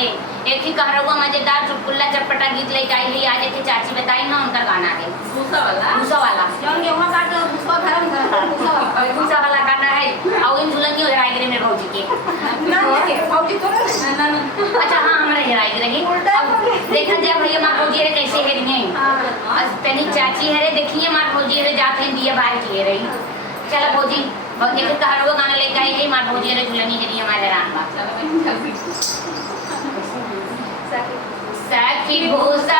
दे। एक ही कहरवा मजेदार चुटकुल्ला चटपटा गीत लेके आई है आज। एक चाची बताई ना उनका गाना है भूसा वाला जौन गेहूं काट के भूसा धरम भूसा वाला गाना है। और इन दुल्हनियो रायगरे में भौजी के ना भौजी तो ना अच्छा हाँ हमारे रायगरे की देखा जाए भैया मां भौजी रे कैसे है रही तनी चाची है देखिए मां भौजी रे जाते हैं दिया बाहर की रही। चलो भौजी भौजी के कहरवा गाना लेके आई है मां भौजी रे दुल्हनी के लिए हमारे राम बा सखी भूसा